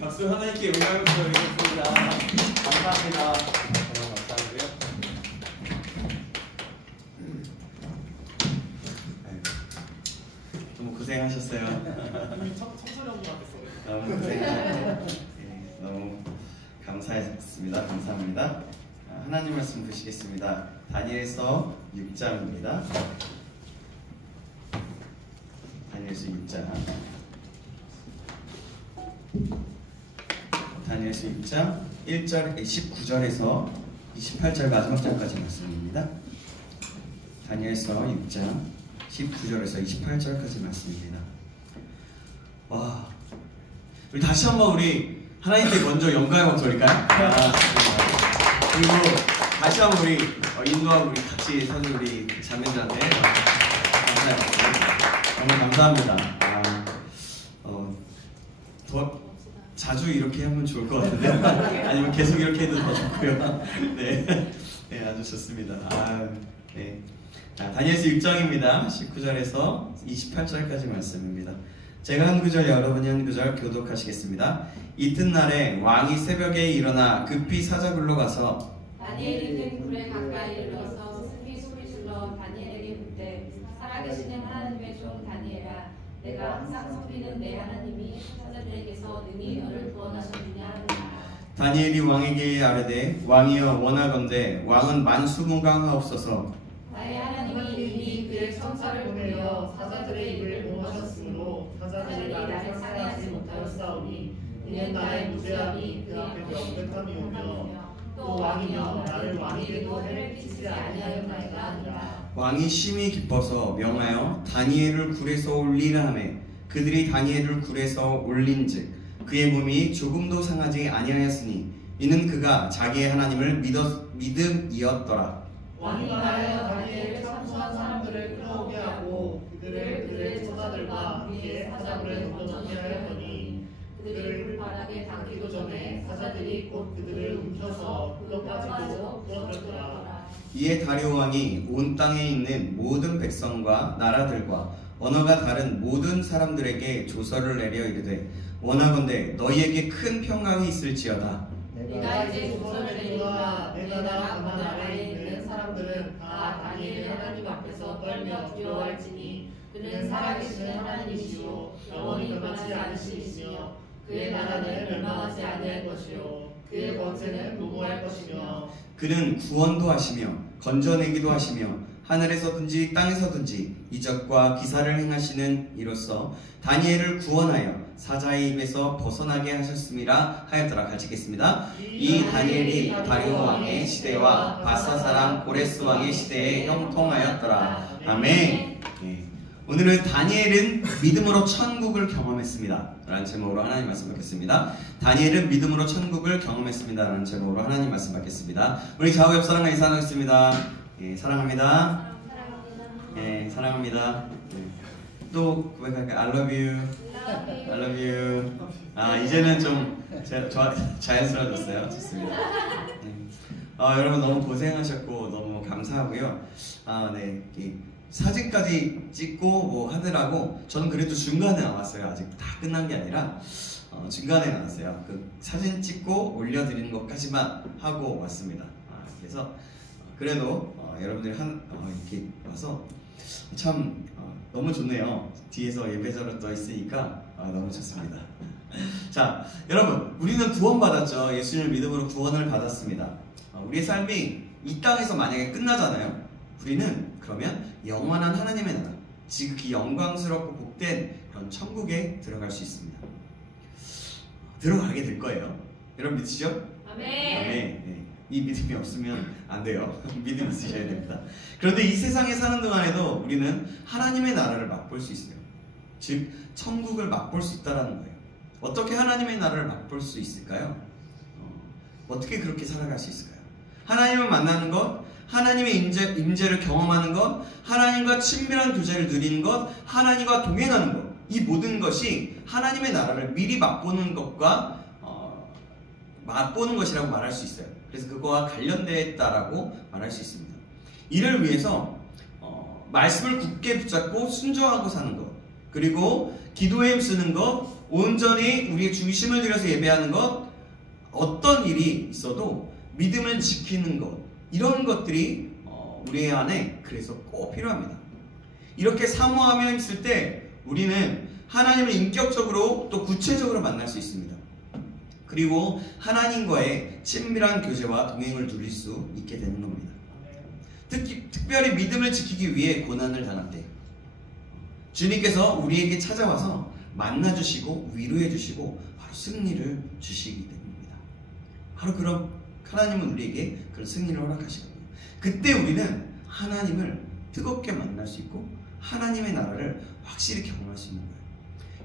박수 하나님께 영광을 돌리겠습니다. 감사합니다. 감사하고요. 너무 고생하셨어요. 청소년 같았어요. 너무 고생하셨어요. 너무 감사했습니다. 감사합니다. 하나님 말씀 보시겠습니다. 다니엘서 6장입니다. 다니엘서 6장. 다니엘서 6장 19절에서 28절 마지막 장까지 말씀입니다. 다니엘서 6장 19절에서 28절까지 말씀입니다. 와, 우리 다시 한번 우리 하나님께 먼저 영광을 돌릴까요? 그리고 다시 한번 우리 인도하고 우리 같이 서는 우리 자매들한테 감사해요. 정말 감사합니다. 더 자주 이렇게 하면 좋을 것 같은데 아니면 계속 이렇게 해도 더 좋고요. 네, 네, 아주 좋습니다. 네. 다니엘서 6장입니다. 19절에서 28절까지 말씀입니다. 제가 한 구절, 여러분이 한 구절 교독하시겠습니다. 이튿날에 왕이 새벽에 일어나 급히 사자굴로 가서 다니엘이 된 굴에 가까이 일러서 슬피 소리 질러 다니엘에게 묻되 살아계시는 하나님의 종 다니엘아, 내가 항상 섬기는 내 하나님이 사자들에게서 능히 너를 구원하셨느냐 하느니라. 다니엘이 왕에게 아뢰되 왕이여 원하건대 왕은 만수무강하옵소서. 나의 하나님이 이미 그의 천사를 보내어 사자들의 입을 봉하셨으므로 사자들이 나를 상해하지 못하였사오니 이는 나의 무죄함이 그 앞에 명백함이 오며 또 왕이여 나를 왕에게도 해를 끼치지 아니하였나이다 하니라. 왕이 심히 기뻐서 명하여 다니엘을 굴에서 올리라 하매 그들이 다니엘을 굴에서 올린즉 그의 몸이 조금도 상하지 아니하였으니 이는 그가 자기의 하나님을 믿음이었더라. 왕이 말하여 다니엘을 참수한 사람들을 끌어오게 하고 그들을 그의 처자들과 함께 사자굴에 던져놓게 하였더니 그들을 불바닥에 닿기도 전에 사자들이 곧 그들을 움켜서 흘러 빠지고 부러뜨렸더라. 이에 다리오 왕이 온 땅에 있는 모든 백성과 나라들과 언어가 다른 모든 사람들에게 조서를 내려 이르되 원하건대 너희에게 큰 평강이 있을지어다. 내가 이제 조서를 내리노라. 내 나라 가만 아래에 있는 사람들은 다 다니엘의 하나님 앞에서 떨며 두려워할지니 그는 살아계시는 하나님이시요 영원히 변하지 않으시니시며 그의 나라는 멸망하지 아니할 것이요 그의 권세는 무궁할 것이며 그는 구원도 하시며 건져내기도 하시며 하늘에서든지 땅에서든지 이적과 기사를 행하시는 이로써 다니엘을 구원하여 사자의 입에서 벗어나게 하셨음이라 하였더라. 같이 읽겠습니다. 이 다니엘이 다리오 왕의 시대와 바사 사람 고레스 왕의 시대에 형통하였더라. 아멘. 네. 오늘은 다니엘은 믿음으로 천국을 경험했습니다 라는 제목으로 하나님 말씀 받겠습니다. 다니엘은 믿음으로 천국을 경험했습니다 라는 제목으로 하나님 말씀 받겠습니다. 우리 좌우 옆 사람과 인사하겠습니다. 예, 사랑합니다. 예, 사랑합니다. 예. 또 고백할까요? I love you. I love you. 아, 이제는 좀 자연스러워졌어요. 좋습니다. 네. 여러분 너무 고생하셨고 너무 감사하고요. 네. 사진까지 찍고 뭐 하느라고 저는 그래도 중간에 나왔어요. 아직 다 끝난 게 아니라 중간에 나왔어요. 그 사진 찍고 올려드리는 것까지만 하고 왔습니다. 그래서 그래도 여러분들이 이렇게 와서 참 너무 좋네요. 뒤에서 예배자로 떠 있으니까 너무 좋습니다. 자, 여러분 우리는 구원받았죠. 예수님을 믿음으로 구원을 받았습니다. 우리의 삶이 이 땅에서 만약에 끝나잖아요. 우리는 그러면 영원한 하나님의 나라, 지극히 영광스럽고 복된 그런 천국에 들어갈 수 있습니다. 들어가게 될 거예요. 여러분 믿으시죠? 아멘. 네. 이 믿음이 없으면 안 돼요. 믿음 있으셔야 됩니다. 그런데 이 세상에 사는 동안에도 우리는 하나님의 나라를 맛볼 수 있어요. 즉 천국을 맛볼 수 있다는 거예요. 어떻게 하나님의 나라를 맛볼 수 있을까요? 어떻게 그렇게 살아갈 수 있을까요? 하나님을 만나는 것, 하나님의 임재를 경험하는 것, 하나님과 친밀한 교제를 누리는 것, 하나님과 동행하는 것, 이 모든 것이 하나님의 나라를 미리 맛보는 것과 맛보는 것이라고 말할 수 있어요. 그래서 그거와 관련되었다라고 말할 수 있습니다. 이를 위해서 말씀을 굳게 붙잡고 순종하고 사는 것, 그리고 기도에 힘쓰는 것, 온전히 우리의 중심을 들여서 예배하는 것, 어떤 일이 있어도 믿음을 지키는 것, 이런 것들이 우리 안에 그래서 꼭 필요합니다. 이렇게 사모하며 힘쓸 때 우리는 하나님을 인격적으로 또 구체적으로 만날 수 있습니다. 그리고 하나님과의 친밀한 교제와 동행을 누릴 수 있게 되는 겁니다. 특별히 믿음을 지키기 위해 고난을 당할 때 주님께서 우리에게 찾아와서 만나주시고 위로해주시고 바로 승리를 주시기 때문입니다. 바로 그럼 하나님은 우리에게 그런 승리를 허락하시거든요. 그때 우리는 하나님을 뜨겁게 만날 수 있고 하나님의 나라를 확실히 경험할 수 있는 거예요.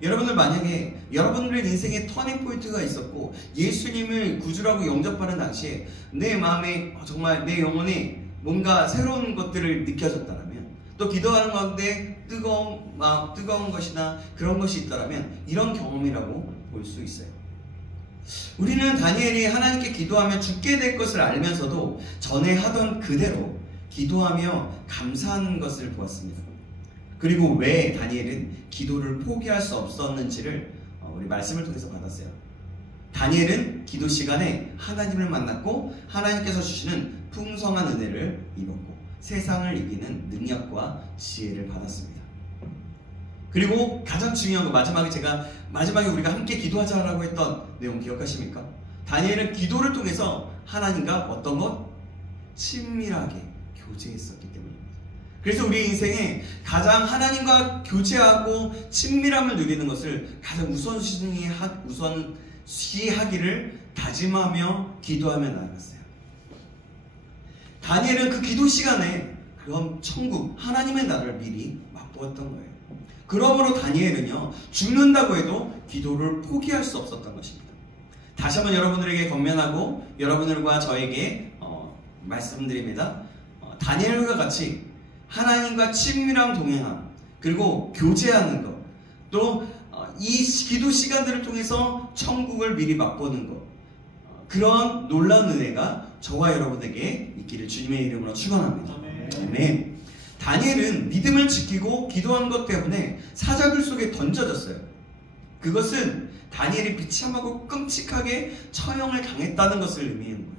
여러분들 만약에 여러분들의 인생에 터닝 포인트가 있었고 예수님을 구주라고 영접하는 당시에 내 마음에 정말 내 영혼에 뭔가 새로운 것들을 느껴졌다면, 또 기도하는 가운데 뜨거운 것이나 그런 것이 있다면 이런 경험이라고 볼 수 있어요. 우리는 다니엘이 하나님께 기도하며 죽게 될 것을 알면서도 전에 하던 그대로 기도하며 감사하는 것을 보았습니다. 그리고 왜 다니엘은 기도를 포기할 수 없었는지를 우리 말씀을 통해서 받았어요. 다니엘은 기도 시간에 하나님을 만났고 하나님께서 주시는 풍성한 은혜를 입었고 세상을 이기는 능력과 지혜를 받았습니다. 그리고 가장 중요한 거 마지막에 우리가 함께 기도하자라고 했던 내용 기억하십니까? 다니엘은 기도를 통해서 하나님과 어떤 것? 친밀하게 교제했었기 때문입니다. 그래서 우리 인생에 가장 하나님과 교제하고 친밀함을 누리는 것을 가장 우선시하기를 다짐하며 기도하며 나아갔어요. 다니엘은 그 기도 시간에 그런 천국, 하나님의 나라를 미리 맛보았던 거예요. 그러므로 다니엘은요, 죽는다고 해도 기도를 포기할 수 없었던 것입니다. 다시 한번 여러분들에게 권면하고 여러분들과 저에게 말씀드립니다. 다니엘과 같이 하나님과 친밀함 동행함, 그리고 교제하는 것, 또 이 기도 시간들을 통해서 천국을 미리 맛보는 것, 그런 놀라운 은혜가 저와 여러분에게 있기를 주님의 이름으로 축원합니다. 아멘. 다니엘은 믿음을 지키고 기도한 것 때문에 사자굴 속에 던져졌어요. 그것은 다니엘이 비참하고 끔찍하게 처형을 당했다는 것을 의미하는 거예요.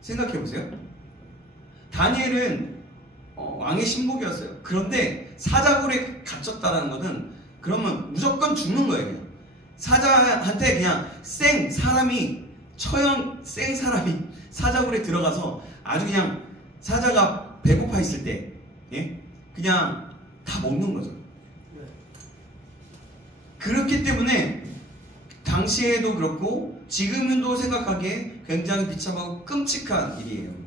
생각해보세요. 다니엘은 왕의 신복이었어요. 그런데 사자굴에 갇혔다는 것은 그러면 무조건 죽는 거예요. 그냥. 사자한테 그냥 사람이 사자굴에 들어가서 아주 그냥 사자가 배고파 있을 때, 예? 그냥 다 먹는 거죠. 그렇기 때문에 당시에도 그렇고 지금도 생각하기에 굉장히 비참하고 끔찍한 일이에요. 여러분.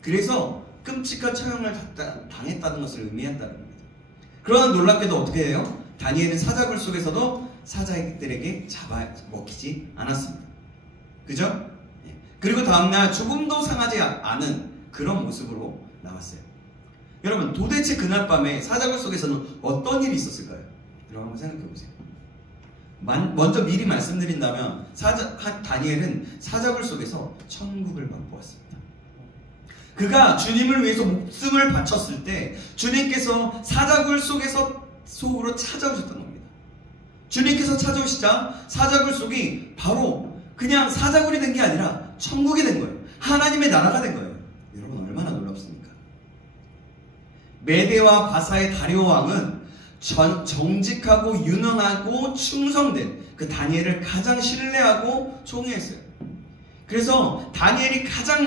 그래서 끔찍한 처형을 당했다는 것을 의미한다는 겁니다. 그러나 놀랍게도 어떻게 해요? 다니엘은 사자굴 속에서도 사자들에게 잡아먹히지 않았습니다. 그죠? 그리고 다음날 조금도 상하지 않은 그런 모습으로 나왔어요. 여러분, 도대체 그날 밤에 사자굴 속에서는 어떤 일이 있었을까요? 여러분 한번 생각해보세요. 먼저 미리 말씀드린다면 다니엘은 사자굴 속에서 천국을 맛보았습니다. 그가 주님을 위해서 목숨을 바쳤을 때 주님께서 사자굴 속으로 찾아오셨던 겁니다. 주님께서 찾아오시자 사자굴 속이 바로 그냥 사자굴이 된 게 아니라 천국이 된 거예요. 하나님의 나라가 된 거예요. 여러분 얼마나 놀랍습니까? 메대와 바사의 다리오 왕은 정직하고 유능하고 충성된 그 다니엘을 가장 신뢰하고 총애했어요. 그래서 다니엘을 가장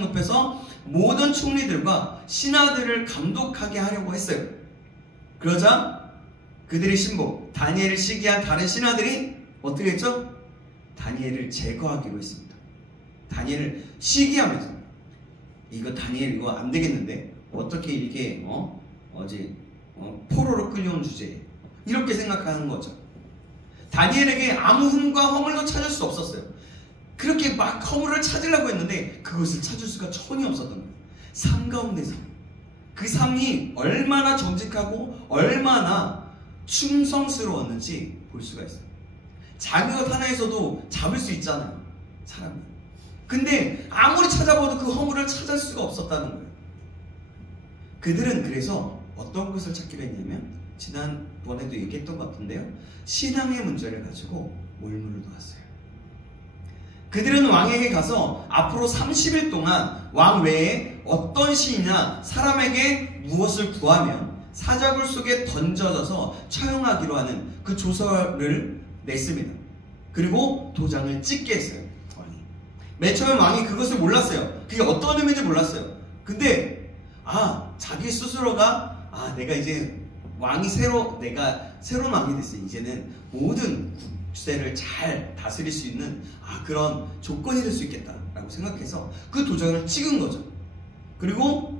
높여서 모든 총리들과 신하들을 감독하게 하려고 했어요. 그러자 그들의 신복 다니엘을 시기한 다른 신하들이 어떻게 했죠? 다니엘을 제거하기로 했습니다. 다니엘을 시기하면서 다니엘 이거 안 되겠는데 어떻게 이렇게 포로로 끌려온 주제에 이렇게 생각하는 거죠. 다니엘에게 아무 흠과 허물도 찾을 수 없었어요. 그렇게 막 허물을 찾으려고 했는데 그것을 찾을 수가 전혀 없었던 거예요. 삶 가운데서 그 삶이 얼마나 정직하고 얼마나 충성스러웠는지 볼 수가 있어요. 자기 것 하나에서도 잡을 수 있잖아요, 사람이. 근데 아무리 찾아봐도 그 허물을 찾을 수가 없었다는 거예요. 그들은 그래서 어떤 것을 찾기로 했냐면 지난번에도 얘기했던 것 같은데요, 신앙의 문제를 가지고 몰물을 놓았어요. 그들은 왕에게 가서 앞으로 30일 동안 왕 외에 어떤 신이나 사람에게 무엇을 구하면 사자굴 속에 던져져서 처형하기로 하는 그 조서를 냈습니다. 그리고 도장을 찍게 했어요, 왕이. 맨 처음에 왕이 그것을 몰랐어요. 그게 어떤 의미인지 몰랐어요. 근데 자기 스스로가 내가 이제 내가 새로운 왕이 됐어요. 이제는 모든 국세를 잘 다스릴 수 있는 그런 조건이 될 수 있겠다라고 생각해서 그 도장을 찍은 거죠.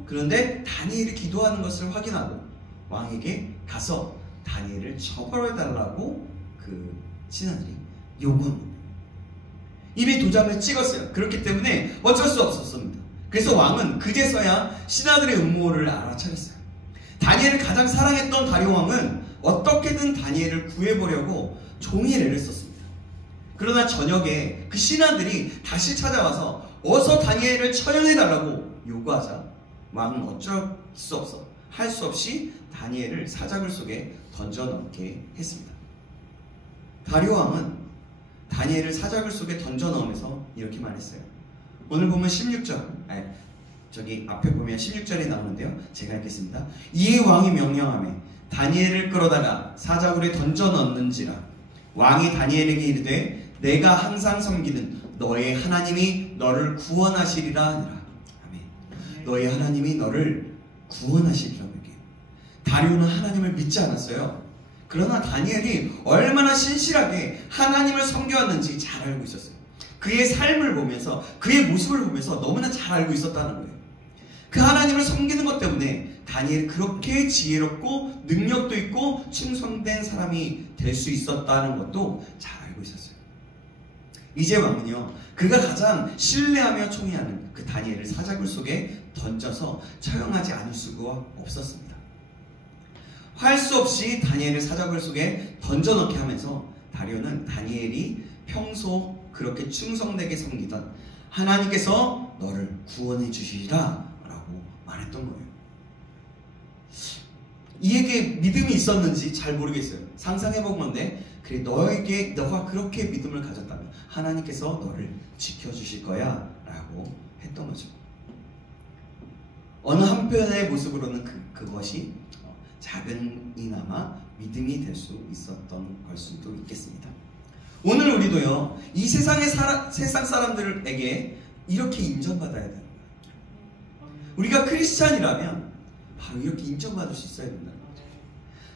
그런데 다니엘이 기도하는 것을 확인하고 왕에게 가서 다니엘을 처벌해달라고 그 신하들이 요구합니다. 이미 도장을 찍었어요. 그렇기 때문에 어쩔 수 없었습니다. 그래서 왕은 그제서야 신하들의 음모를 알아차렸어요. 다니엘을 가장 사랑했던 다리오 왕은 어떻게든 다니엘을 구해보려고 종일 애를 썼습니다. 그러나 저녁에 그 신하들이 다시 찾아와서 어서 다니엘을 처형해달라고 요구하자 왕은 어쩔 수 할 수 없이 다니엘을 사자굴 속에 던져넣게 했습니다. 다리오 왕은 다니엘을 사자굴 속에 던져넣으면서 이렇게 말했어요. 오늘 보면 16절, 앞에 보면 16절이 나오는데요, 제가 읽겠습니다. 이에 왕이 명령하매 다니엘을 끌어다가 사자굴에 던져넣는지라. 왕이 다니엘에게 이르되 내가 항상 섬기는 너의 하나님이 너를 구원하시리라 하니라. 아멘. 너의 하나님이 너를 구원하시리라. 다리오는 하나님을 믿지 않았어요. 그러나 다니엘이 얼마나 신실하게 하나님을 섬겨왔는지 잘 알고 있었어요. 그의 삶을 보면서, 그의 모습을 보면서 너무나 잘 알고 있었다는 거예요. 그 하나님을 섬기는 것 때문에 다니엘이 그렇게 지혜롭고 능력도 있고 충성된 사람이 될 수 있었다는 것도 잘 알고 있었어요. 이제 왕은요, 그가 가장 신뢰하며 총애하는 그 다니엘을 사자굴 속에 던져서 처형하지 않을 수가 없었습니다. 할 수 없이 다니엘을 사자굴 속에 던져넣게 하면서 다리오는 다니엘이 평소 그렇게 충성되게 섬기던 하나님께서 너를 구원해 주시리라 라고 말했던 거예요. 이에게 믿음이 있었는지 잘 모르겠어요. 상상해본 건데, 그래, 너가 그렇게 믿음을 가졌다면 하나님께서 너를 지켜주실 거야 라고 했던 거죠. 어느 한편의 모습으로는 그것이 작은이나마 믿음이 될 수 있었던 걸 수도 있겠습니다. 오늘 우리도요, 이 세상 사람들에게 이렇게 인정받아야 되는 거예요. 우리가 크리스찬이라면 바로 이렇게 인정받을 수 있어야 된다는 거죠.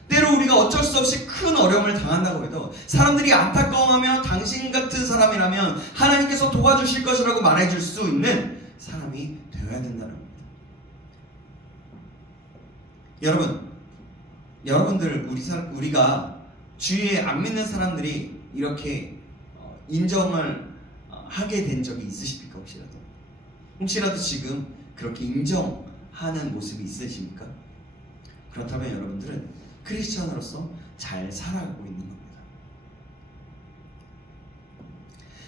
때로 우리가 어쩔 수 없이 큰 어려움을 당한다고 해도 사람들이 안타까워하며 당신 같은 사람이라면 하나님께서 도와주실 것이라고 말해줄 수 있는 사람이 되어야 된다는 겁니다. 여러분들, 우리가 주위에 안 믿는 사람들이 이렇게 인정을 하게 된 적이 있으십니까? 혹시라도 지금 그렇게 인정하는 모습이 있으십니까? 그렇다면 여러분들은 크리스천으로서 잘 살아가고 있는 겁니다.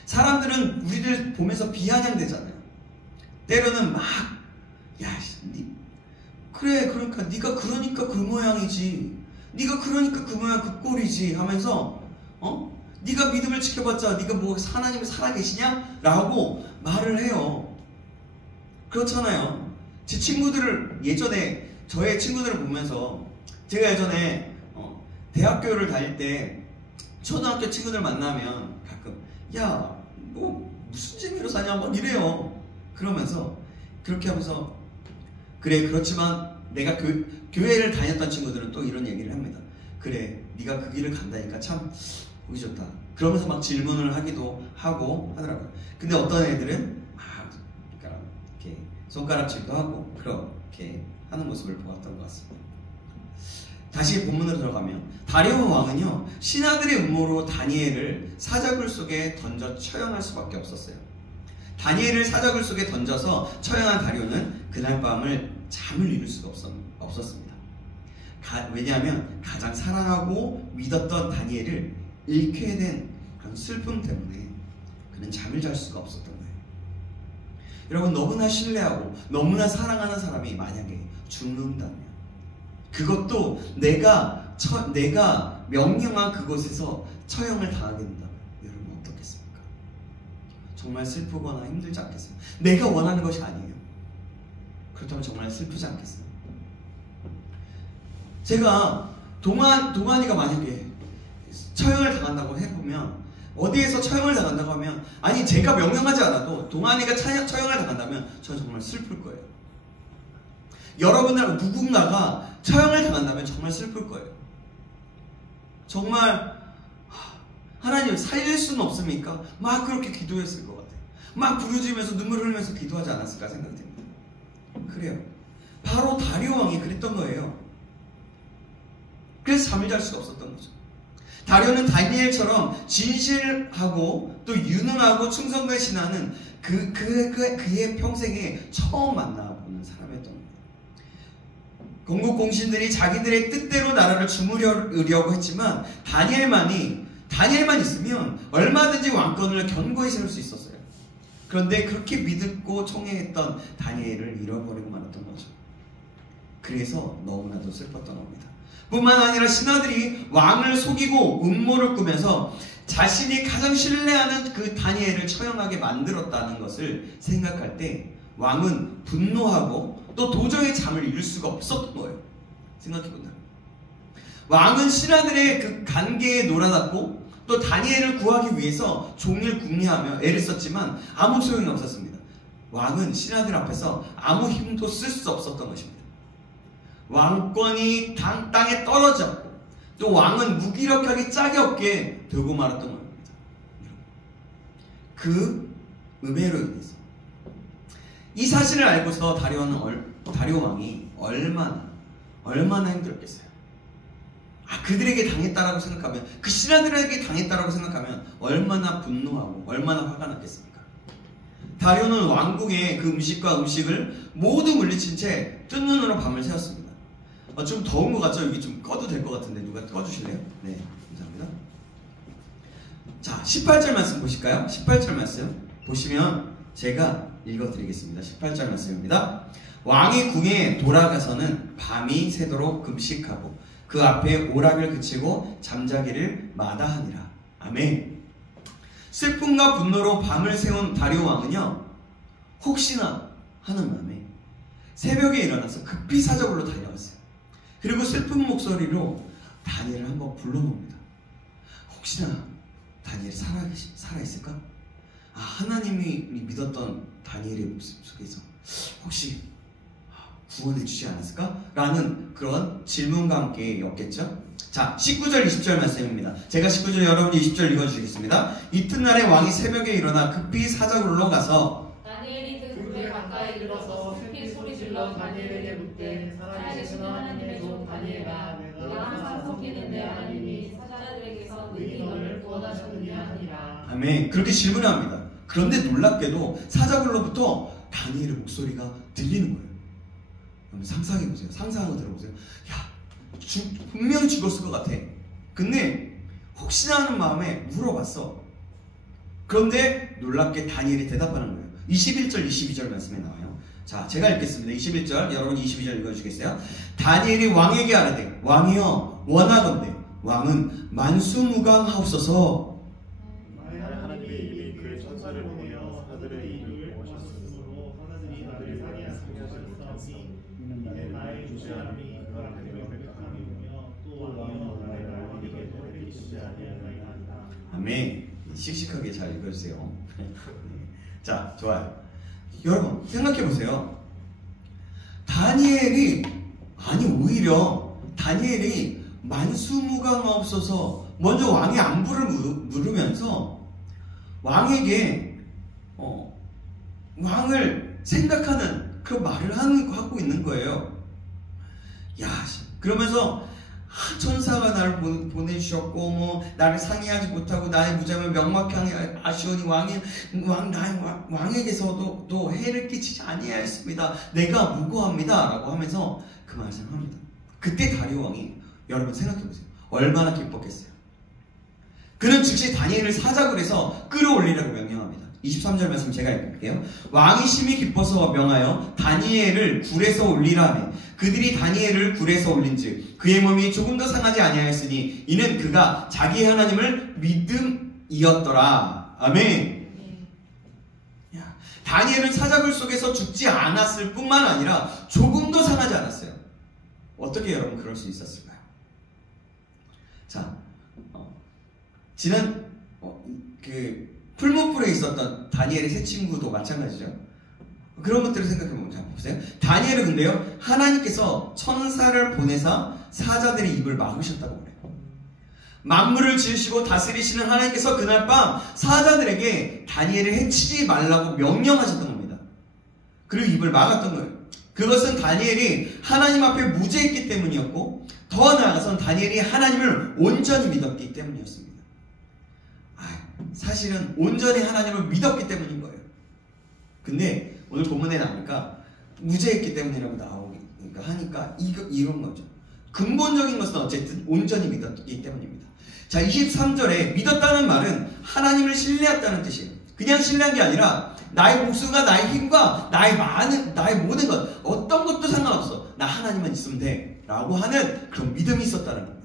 사람들은 우리를 보면서 비아냥대잖아요. 때로는 막, 야, 그래, 그러니까 네가 그러니까 그 모양이지, 네가 그러니까 그 모양 그 꼴이지 하면서 네가 믿음을 지켜봤자 네가 뭐 하나님을 살아계시냐? 라고 말을 해요. 그렇잖아요. 제 친구들을, 예전에 저의 친구들을 보면서, 제가 예전에 대학교를 다닐 때 초등학교 친구들 만나면 가끔 야, 뭐 무슨 재미로 사냐 막 이래요. 그러면서 그렇게 하면서, 그래, 그렇지만 내가 교회를 다녔던 친구들은 또 이런 얘기를 합니다. 그래, 네가 그 길을 간다니까 참 보기 좋다. 그러면서 막 질문을 하기도 하고 하더라고요. 근데 어떤 애들은 막 이렇게 손가락질도 하고 그렇게 하는 모습을 보았던 것 같습니다. 다시 본문으로 들어가면, 다리오 왕은요, 신하들의 음모로 다니엘을 사자굴 속에 던져 처형할 수밖에 없었어요. 다니엘을 사자굴 속에 던져서 처형한 다리오는 그날 밤을 잠을 이룰 수가 없었습니다. 왜냐하면 가장 사랑하고 믿었던 다니엘을 잃게 된 그런 슬픔 때문에 그는 잠을 잘 수가 없었던 거예요. 여러분, 너무나 신뢰하고 너무나 사랑하는 사람이 만약에 죽는다면, 그것도 내가 명령한 그곳에서 처형을 당하게 된다면 여러분 어떻겠습니까? 정말 슬프거나 힘들지 않겠어요? 내가 원하는 것이 아니에요. 그렇다면 정말 슬프지 않겠어요? 제가 동안이가 만약에 처형을 당한다고 해보면, 어디에서 처형을 당한다고 하면, 아니 제가 명령하지 않아도 동안이가 처형을 당한다면 저는 정말 슬플 거예요. 여러분들 누군가가 처형을 당한다면 정말 슬플 거예요. 정말 하나님 살릴 수는 없습니까? 막 그렇게 기도했을 것 같아요. 막 부르짖으면서 눈물 흘리면서 기도하지 않았을까 생각이 듭니다. 그래요. 바로 다리오 왕이 그랬던 거예요. 그래서 잠을 잘 수가 없었던 거죠. 다리오는 다니엘처럼 진실하고 또 유능하고 충성된 신하는 그의 평생에 처음 만나보는 사람이었던 겁니다. 건국 공신들이 자기들의 뜻대로 나라를 주무르려고 했지만 다니엘만 있으면 얼마든지 왕권을 견고히 세울 수 있었어요. 그런데 그렇게 믿고 총애했던 다니엘을 잃어버리고 말았던 거죠. 그래서 너무나도 슬펐던 겁니다. 뿐만 아니라 신하들이 왕을 속이고 음모를 꾸면서 자신이 가장 신뢰하는 그 다니엘을 처형하게 만들었다는 것을 생각할 때 왕은 분노하고 또 도저히 잠을 이룰 수가 없었던 거예요. 생각해본다. 왕은 신하들의 그 관계에 놀아났고 또 다니엘을 구하기 위해서 종일 궁리하며 애를 썼지만 아무 소용이 없었습니다. 왕은 신하들 앞에서 아무 힘도 쓸 수 없었던 것입니다. 왕권이 땅에 떨어졌고 또 왕은 무기력하게 짝이 없게 되고 말았던 겁니다. 그 음해로 인해서 이 사실을 알고서 다리오 왕이 얼마나 힘들었겠어요. 그들에게 당했다라고 생각하면, 그 신하들에게 당했다라고 생각하면 얼마나 분노하고 얼마나 화가 났겠습니까? 다리오는 왕궁의 그 음식을 모두 물리친 채 뜬 눈으로 밤을 새웠습니다. 좀 더운 것 같죠? 여기 좀 꺼도 될 것 같은데 누가 꺼주실래요? 네, 감사합니다. 자, 18절 말씀 보실까요? 18절 말씀 보시면 제가 읽어드리겠습니다. 18절 말씀입니다. 왕이 궁에 돌아가서는 밤이 새도록 금식하고 그 앞에 오락을 그치고 잠자기를 마다하니라. 아멘. 슬픔과 분노로 밤을 새운 다리오 왕은요, 혹시나 하는 마음에 새벽에 일어나서 급히 사적으로 달려갔어요. 그리고 슬픈 목소리로 다니엘을 한번 불러봅니다. 혹시나 다니엘이 살아있을까? 하나님이 믿었던 다니엘의 목숨 속에서 혹시 구원해 주지 않았을까? 라는 그런 질문과 함께 였겠죠? 자, 19절 20절 말씀입니다. 제가 19절, 여러분이 20절 읽어주시겠습니다. 이튿날에 왕이 새벽에 일어나 급히 사적으로 가서 다니엘이 그 굴에 가까이 들어서 슬피 소리질러 다니엘에게 묻되 살아계신 하나님의 종 다니엘아, 내가 항상 섬기는 내 하나님이 사자들에게서 능히 너를 구원하셨느냐 하니라. 아멘. 그렇게 질문합니다. 그런데 놀랍게도 사자굴로부터 다니엘의 목소리가 들리는 거예요. 상상해보세요. 상상하고 들어보세요. 분명히 죽었을 것 같아. 근데 혹시나 하는 마음에 물어봤어. 그런데 놀랍게 다니엘이 대답하는 거예요. 21절 22절 말씀에 나와요. 자, 제가 읽겠습니다. 21절, 여러분이 22절 읽어주시겠어요? 다니엘이 왕에게 아뢰되 왕이여 원하건대 왕은 만수무강하옵소서. 하나님의 이름이 그의 천사를 보내어 사자들의 이를 모셨으므로 사자들이 나를 상의하시며 있사오니 이는 나의 주시함이 그가 하나님의 백합함이며 또 왕이여 나의 날리게도 해주시지 아니하리이다. 아멘. 씩씩하게 잘 읽어주세요. 자, 좋아요. 여러분 생각해보세요. 오히려 다니엘이 만수무강하옵소서 먼저 왕의 안부를 물으면서 왕에게 왕을 생각하는 그 말을 하고 있는 거예요. 그러면서 천사가 나를 보내주셨고 나를 상의하지 못하고 나의 무죄를 명확히 아시오니 왕에게서도 또 해를 끼치지 아니하였습니다. 내가 무고합니다 라고 하면서 그 말씀을 합니다. 그때 다리오 왕이, 여러분 생각해보세요, 얼마나 기뻤겠어요. 그는 즉시 다니엘을 사자굴에서 끌어올리라고 명령합니다. 23절 말씀 제가 읽을게요. 왕이 심히 기뻐서 명하여 다니엘을 굴에서 올리라 하매 그들이 다니엘을 굴에서 올린즉 그의 몸이 조금 더 상하지 아니하였으니 이는 그가 자기 하나님을 믿음이었더라. 아멘. 다니엘은 사자굴 속에서 죽지 않았을 뿐만 아니라 조금도 상하지 않았어요. 어떻게 여러분 그럴 수 있었을까요? 자, 지난 풀무불에 있었던 다니엘의 세 친구도 마찬가지죠. 그런 것들을 생각해보면, 자 보세요. 다니엘은 근데요, 하나님께서 천사를 보내사 사자들의 입을 막으셨다고 그래요. 만물을 지으시고 다스리시는 하나님께서 그날 밤 사자들에게 다니엘을 해치지 말라고 명령하셨던 겁니다. 그리고 입을 막았던 거예요. 그것은 다니엘이 하나님 앞에 무죄했기 때문이었고, 더 나아가서는 다니엘이 하나님을 온전히 믿었기 때문이었습니다. 사실은 온전히 하나님을 믿었기 때문인 거예요. 근데 오늘 본문에 나오니까 무죄했기 때문이라고 나오니까 하니까 이런 거죠. 근본적인 것은 어쨌든 온전히 믿었기 때문입니다. 자, 23절에 믿었다는 말은 하나님을 신뢰했다는 뜻이에요. 그냥 신뢰한 게 아니라 나의 목숨과 나의 힘과 나의 모든 것, 어떤 것도 상관없어, 나 하나님만 있으면 돼 라고 하는 그런 믿음이 있었다는 겁니다.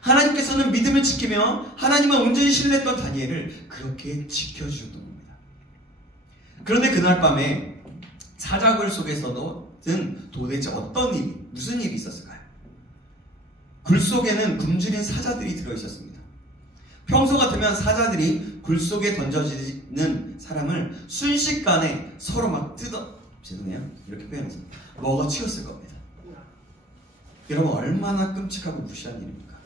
하나님께서는 믿음을 지키며 하나님만 온전히 신뢰했던 다니엘을 그렇게 지켜주셨던 겁니다. 그런데 그날 밤에 사자굴 속에서는 도대체 무슨 일이 있었을까요? 굴 속에는 굶주린 사자들이 들어있었습니다. 평소 같으면 사자들이 굴 속에 던져지는 사람을 순식간에 서로 막 죄송해요, 이렇게 표현해서 먹어치웠을 겁니다. 여러분, 얼마나 끔찍하고 무시한 일입니까?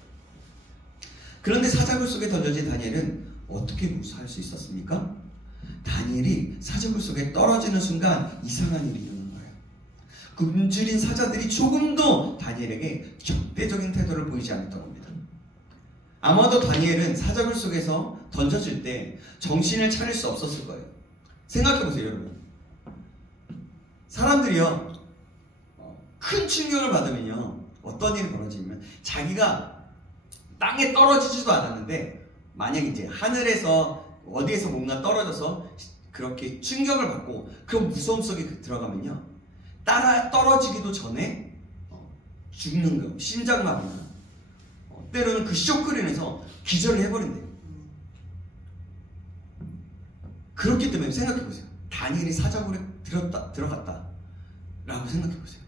그런데 사자굴 속에 던져진 다니엘은 어떻게 무사할 수 있었습니까? 다니엘이 사자굴 속에 떨어지는 순간 이상한 일이 일어난 거예요. 굶주린 사자들이 조금도 다니엘에게 적대적인 태도를 보이지 않았던 겁니다. 아마도 다니엘은 사자굴 속에서 던져질 때 정신을 차릴 수 없었을 거예요. 생각해보세요, 여러분. 사람들이요, 큰 충격을 받으면요, 어떤 일이 벌어지냐면 자기가 땅에 떨어지지도 않았는데 만약 이제 하늘에서 어디에서 뭔가 떨어져서 그렇게 충격을 받고 그 무서움 속에 들어가면요, 떨어지기도 전에 죽는 거, 심장마비나 때로는 그 쇼크로 인해서 기절을 해버린대요. 그렇기 때문에 생각해보세요. 다니엘이 사자굴에 들어갔다 라고 생각해보세요.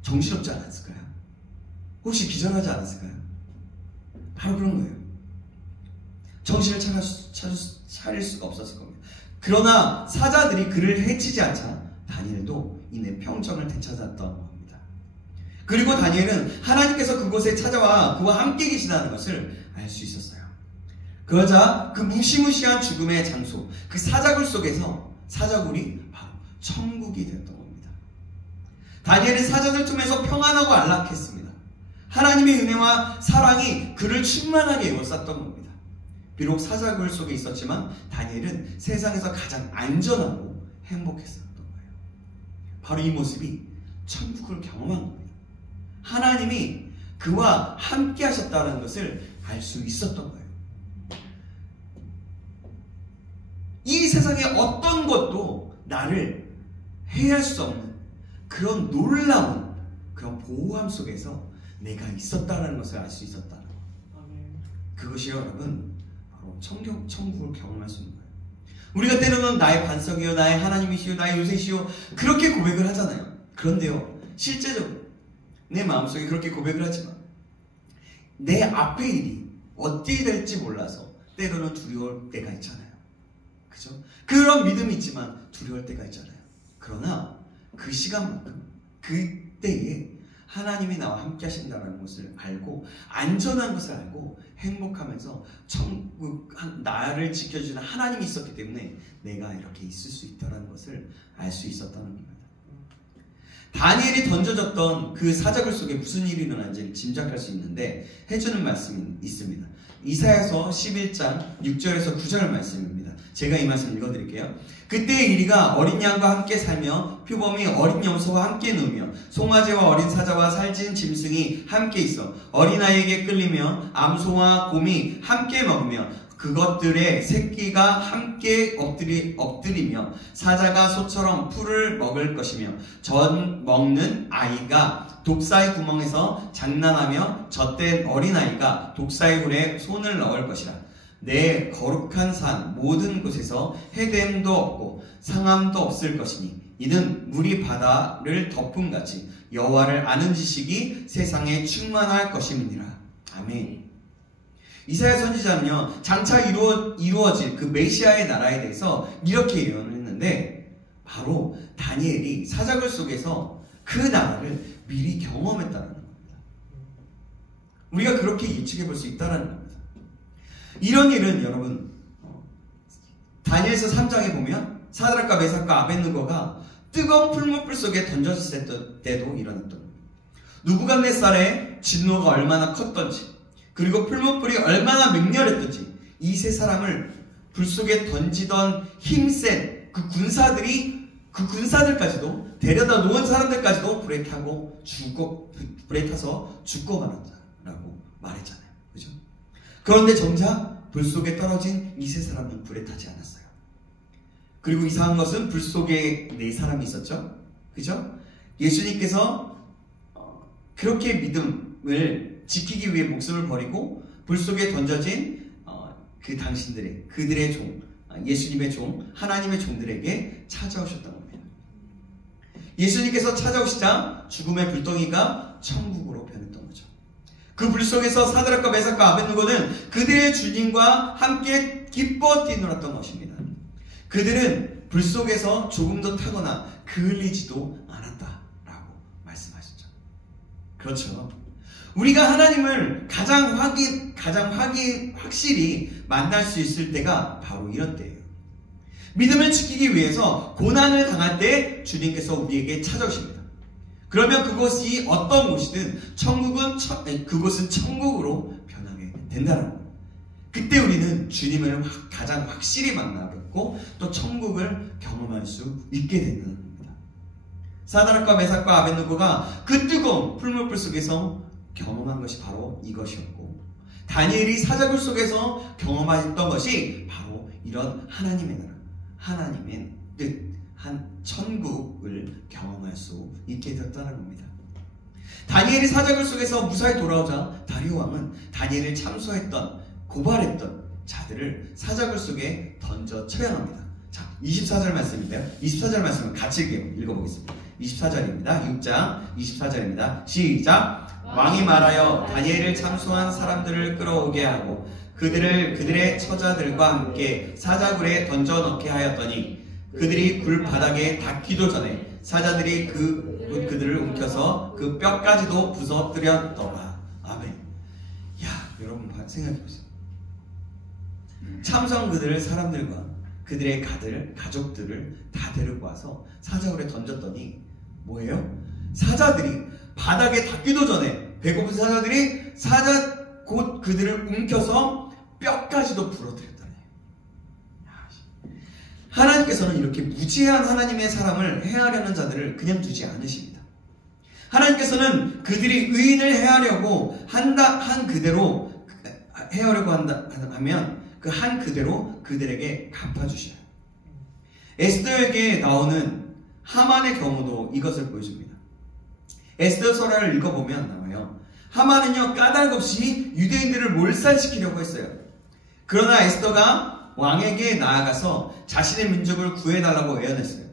정신없지 않았을까요? 혹시 기절하지 않았을까요? 바로 그런 거예요. 정신을 차릴 수가 없었을 겁니다. 그러나 사자들이 그를 해치지 않자 다니엘도 이내 평정을 되찾았던 겁니다. 그리고 다니엘은 하나님께서 그곳에 찾아와 그와 함께 계시다는 것을 알 수 있었어요. 그러자 그 무시무시한 죽음의 장소, 그 사자굴 속에서 사자굴이 바로 천국이 되었던 겁니다. 다니엘은 사자들 틈에서 평안하고 안락했습니다. 하나님의 은혜와 사랑이 그를 충만하게 에워쌌던 겁니다. 비록 사자굴 속에 있었지만 다니엘은 세상에서 가장 안전하고 행복했었던 거예요. 바로 이 모습이 천국을 경험한 겁니다. 하나님이 그와 함께 하셨다는 것을 알 수 있었던 거예요. 이 세상의 어떤 것도 나를 해할 수 없는 그런 놀라운 그런 보호함 속에서 내가 있었다는 것을 알 수 있었다는 것. 그것이 여러분 바로 천국을 경험할 수 있는 거예요. 우리가 때로는 나의 반석이요, 나의 하나님이시요, 나의 요새시요 그렇게 고백을 하잖아요. 그런데요, 실제적으로 내 마음속에 그렇게 고백을 하지만 내 앞의 일이 어떻게 될지 몰라서 때로는 두려울 때가 있잖아요. 그죠? 그런 믿음이 있지만 두려울 때가 있잖아요. 그러나 그 시간만큼 그때에 하나님이 나와 함께 하신다는 것을 알고 안전한 것을 알고 행복하면서 천국 나를 지켜주는 하나님이 있었기 때문에 내가 이렇게 있을 수 있다는 것을 알 수 있었다는 겁니다. 다니엘이 던져졌던 그 사자굴 속에 무슨 일이 일어난지를 짐작할 수 있는데 해주는 말씀이 있습니다. 이사야서 11장 6절에서 9절 말씀입니다. 제가 이 말씀 읽어드릴게요. 그때의 이리가 어린 양과 함께 살며 표범이 어린 염소와 함께 누우며 송아지와 어린 사자와 살찐 짐승이 함께 있어 어린아이에게 끌리며 암소와 곰이 함께 먹으며 그것들의 새끼가 함께 엎드리며 사자가 소처럼 풀을 먹을 것이며 젖 먹는 아이가 독사의 구멍에서 장난하며 젖된 어린아이가 독사의 굴에 손을 넣을 것이라. 내 거룩한 산 모든 곳에서 해됨도 없고 상함도 없을 것이니 이는 물이 바다를 덮음같이 여호와를 아는 지식이 세상에 충만할 것임이니라. 아멘. 이사야 선지자는요, 장차 이루어질 그 메시아의 나라에 대해서 이렇게 예언을 했는데 바로 다니엘이 사자굴 속에서 그 나라를 미리 경험했다는 겁니다. 우리가 그렇게 예측해 볼 수 있다는 겁니다. 이런 일은 여러분 다니엘서 3장에 보면 사드락과 메삭과 아벳느고가 뜨거운 풀무불 속에 던졌을 때도 일어났던 겁니다. 느부갓네살의 진노가 얼마나 컸던지 그리고 풀무불이 얼마나 맹렬했던지 이 세 사람을 불 속에 던지던 힘센 그 군사들까지도 데려다 놓은 사람들까지도 불에 타서 죽고 말았다라고 말했잖아요. 그죠? 그런데 정작 불 속에 떨어진 이 세 사람은 불에 타지 않았어요. 그리고 이상한 것은 불 속에 네 사람이 있었죠. 그죠? 예수님께서 그렇게 믿음을 지키기 위해 목숨을 버리고 불 속에 던져진 그들의 종, 예수님의 종, 하나님의 종들에게 찾아오셨던 겁니다. 예수님께서 찾아오시자 죽음의 불덩이가 천국으로 변했던 거죠. 그 불 속에서 사드락과 메삭과 아벳느고는 그들의 주님과 함께 기뻐 뛰놀았던 것입니다. 그들은 불 속에서 조금도 타거나 그을리지도 않았다라고 말씀하시죠. 그렇죠. 우리가 하나님을 가장 확실히 만날 수 있을 때가 바로 이런 때예요. 믿음을 지키기 위해서 고난을 당할 때 주님께서 우리에게 찾아오십니다. 그러면 그곳이 어떤 곳이든 그곳은 천국으로 변하게 된다는 거예요. 그때 우리는 주님을 가장 확실히 만나뵙고 또 천국을 경험할 수 있게 되는 겁니다. 사드락과 메삭과 아벳느고가 그 뜨거운 풀무불 속에서 경험한 것이 바로 이것이었고, 다니엘이 사자굴 속에서 경험했던 것이 바로 이런 하나님의 나라, 하나님의 뜻, 한 천국을 경험할 수 있게 되었다는 겁니다. 다니엘이 사자굴 속에서 무사히 돌아오자 다리오 왕은 다니엘을 참소했던, 고발했던 자들을 사자굴 속에 던져 처형합니다. 자, 24절 말씀인데요. 24절 말씀을 같이 읽어보겠습니다. 24절입니다. 6장 24절입니다. 시작! 왕이 말하여 다니엘을 참소한 사람들을 끌어오게 하고 그들의 처자들과 함께 사자굴에 던져 넣게 하였더니 그들이 굴 바닥에 닿기도 전에 사자들이 그들을 움켜서 그 뼈까지도 부서뜨렸더라. 아멘. 야, 여러분 생각해보세요. 참소한 사람들과 그들의 가족들을 다 데리고 와서 사자굴에 던졌더니 뭐예요? 사자들이 바닥에 닿기도 전에 배고픈 사자들이 곧 그들을 움켜서 뼈까지도 부러뜨렸다네. 하나님께서는 이렇게 무지한 하나님의 사람을 해하려는 자들을 그냥 두지 않으십니다. 하나님께서는 그들이 의인을 해하려고 하면 그 한 그대로 그들에게 갚아주셔요. 에스더에게 나오는 하만의 경우도 이것을 보여줍니다. 에스더서를 읽어보면 나와요. 하만은요, 까닭없이 유대인들을 몰살시키려고 했어요. 그러나 에스더가 왕에게 나아가서 자신의 민족을 구해달라고 애원했어요.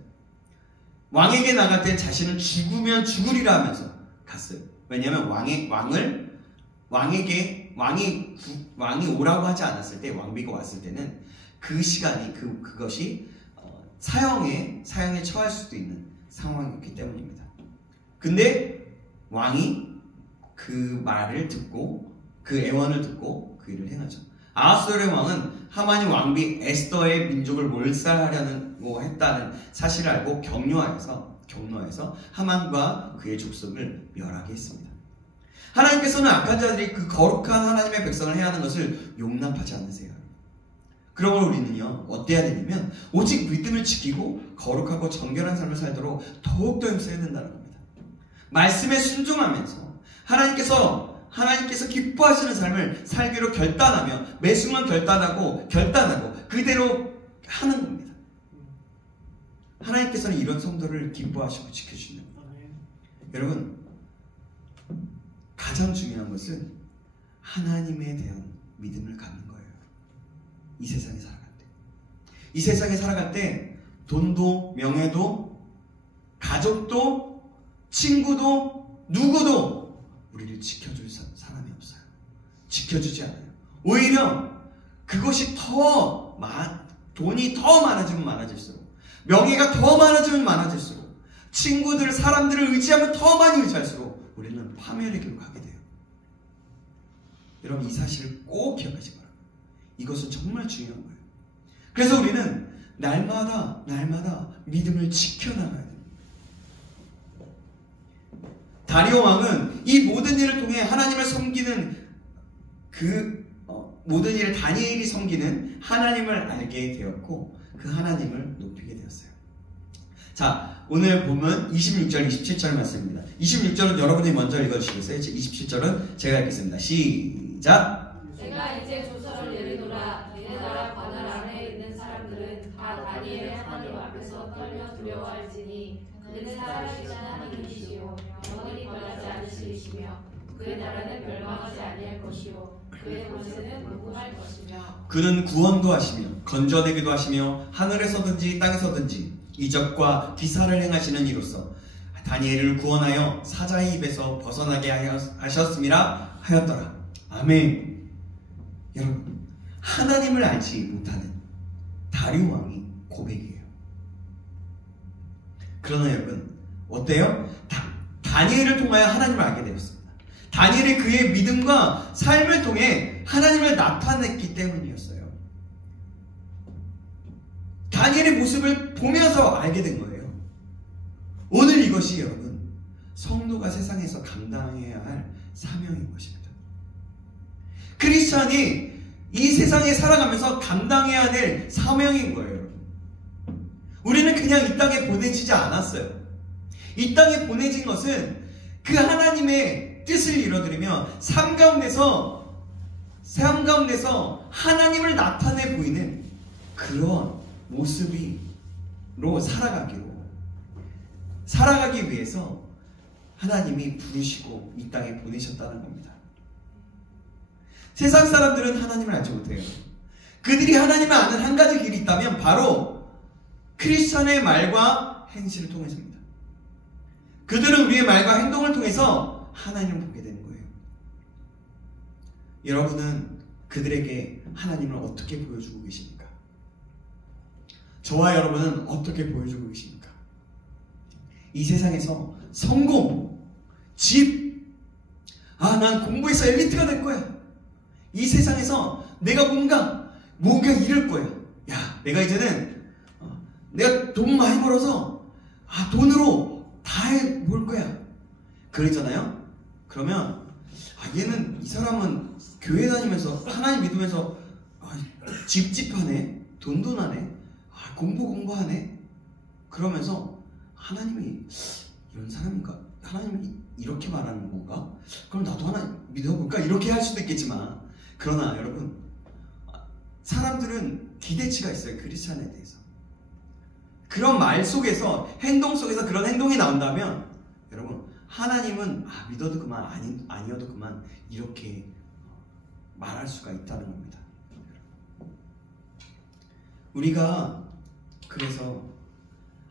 왕에게 나갈 때 자신은 죽으면 죽으리라 하면서 갔어요. 왜냐하면 왕이 오라고 하지 않았을 때, 왕비가 왔을 때는 그 시간이 그것이 사형에 처할 수도 있는 상황이었기 때문입니다. 근데 왕이 그 말을 듣고 그 애원을 듣고 그 일을 행하죠. 아하수에로의 왕은 하만이 왕비 에스더의 민족을 몰살하려고 했다는 사실을 알고 격노해서 하만과 그의 족속을 멸하게 했습니다. 하나님께서는 악한 자들이 그 거룩한 하나님의 백성을 해하는 것을 용납하지 않으세요. 그러므로 우리는요, 어때야 되냐면 오직 믿음을 지키고 거룩하고 정결한 삶을 살도록 더욱더 힘써야 된다는 겁니다. 말씀에 순종하면서 하나님께서 기뻐하시는 삶을 살기로 결단하며 매 순간 결단하고 그대로 하는 겁니다. 하나님께서는 이런 성도를 기뻐하시고 지켜주시는 거예요. 여러분, 가장 중요한 것은 하나님에 대한 믿음을 갖는 거예요. 이 세상에 살아갈 때 돈도 명예도 가족도 친구도 누구도 우리를 지켜줄 사람이 없어요. 지켜주지 않아요. 오히려 그것이 돈이 더 많아지면 많아질수록, 명예가 더 많아지면 많아질수록, 친구들, 사람들을 의지하면 더 많이 의지할수록 우리는 파멸의 길로 가게 돼요. 여러분, 이 사실을 꼭 기억하시기 바랍니다. 이것은 정말 중요한 거예요. 그래서 우리는 날마다 믿음을 지켜나가야 됩니다. 다리오 왕은 이 모든 일을 통해 하나님을 섬기는 모든 일을 다니엘이 섬기는 하나님을 알게 되었고 그 하나님을 높이게 되었어요. 자, 오늘 보면 26절, 27절 말씀입니다. 26절은 여러분이 먼저 읽어주시겠어요? 27절은 제가 읽겠습니다. 시작! 내가 이제 조서를 내리노라. 내 나라 관할 안에 있는 사람들은 다 다니엘의 하나님 앞에서 떨며 두려워할지니 그는 살아계신 하나님이시요 영원히 변하지 않으시리시며 그의 나라는 멸망하지 아니할 것이요 그의 권세는 무궁할 것이며 그는 구원도 하시며 건져내기도 하시며 하늘에서든지 땅에서든지 이적과 기사를 행하시는 이로써 다니엘을 구원하여 사자의 입에서 벗어나게 하셨음이라 하였더라. 아멘. 여러분, 하나님을 알지 못하는 다리오 왕이 고백이에요. 그러나 여러분, 어때요? 다니엘을 통하여 하나님을 알게 되었습니다. 다니엘이 그의 믿음과 삶을 통해 하나님을 나타냈기 때문이었어요. 다니엘의 모습을 보면서 알게 된 거예요. 오늘 이것이 여러분, 성도가 세상에서 감당해야 할 사명인 것입니다. 크리스찬이 이 세상에 살아가면서 감당해야 될 사명인 거예요. 여러분, 우리는 그냥 이 땅에 보내지지 않았어요. 이 땅에 보내진 것은 그 하나님의 뜻을 이뤄드리며 삶 가운데서 하나님을 나타내 보이는 그런 모습으로 살아가기 위해서 하나님이 부르시고 이 땅에 보내셨다는 겁니다. 세상 사람들은 하나님을 알지 못해요. 그들이 하나님을 아는 한 가지 길이 있다면 바로 크리스천의 말과 행실을 통해서입니다. 그들은 우리의 말과 행동을 통해서 하나님을 보게 되는 거예요. 여러분은 그들에게 하나님을 어떻게 보여주고 계십니까? 저와 여러분은 어떻게 보여주고 계십니까? 이 세상에서 성공, 집, 난 공부해서 엘리트가 될 거야. 이 세상에서 내가 뭔가 이룰 거야. 내가 이제는 내가 돈 많이 벌어서 돈으로 다 해볼 거야. 그랬잖아요. 그러면 이 사람은 교회 다니면서 하나님 믿으면서 집집하네, 돈돈하네, 공부하네. 그러면서 하나님이 이런 사람인가? 하나님이 이렇게 말하는 건가? 그럼 나도 하나님 믿어볼까? 이렇게 할 수도 있겠지만, 그러나 여러분, 사람들은 기대치가 있어요. 크리스찬에 대해서. 그런 말 속에서, 행동 속에서 그런 행동이 나온다면 여러분, 하나님은 믿어도 그만, 아니어도 그만, 이렇게 말할 수가 있다는 겁니다. 우리가 그래서